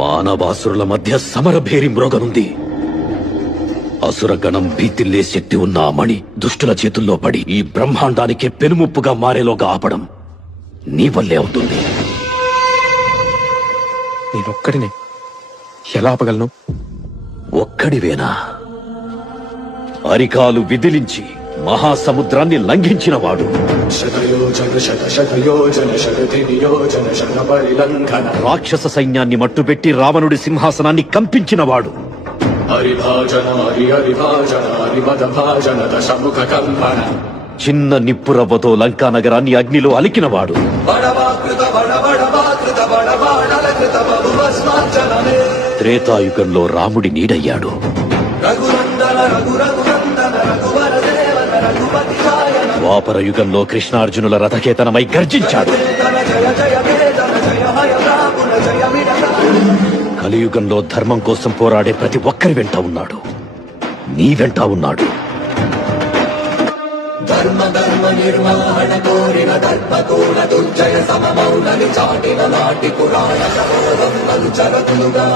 మానవాసురుల మధ్య సమరభేరి మ్రోగనుంది. అసురగణం భీతిల్లే శక్తి ఉన్న ఆ మణి దుష్టుల చేతుల్లో పడి ఈ బ్రహ్మాండానికే పెనుముప్పుగా మారేలోగా ఆపడం నీ వల్లే అవుతుంది. నేనొక్కడినే ఎలా ఆపగలను? ఒక్కడివేనా? అరికాలు విదిలించి మహాసముద్రాన్ని లంఘించినవాడు, రాక్షస సైన్యాన్ని మట్టుబెట్టి రావణుడి సింహాసనాన్ని కంపించినవాడు, చిన్న నిప్పురవ్వతో లంకా నగరాన్ని అగ్నిలో అలికినవాడు, త్రేతాయుగంలో రాముడి నీడయ్యాడు, ద్వాపర యుగంలో కృష్ణార్జునుల రథకేతనమై గర్జించాడు, కలియుగంలో ధర్మం కోసం పోరాడే ప్రతి ఒక్కరి వెంట ఉన్నాడు. నీ వెంట ఉన్నాడు. ధర్మ ధర్మ నిర్వహణ కోరిన దర్పకోణ దుర్జయ సమమౌనని చాటిన నాటి పురాణ చరతులుగా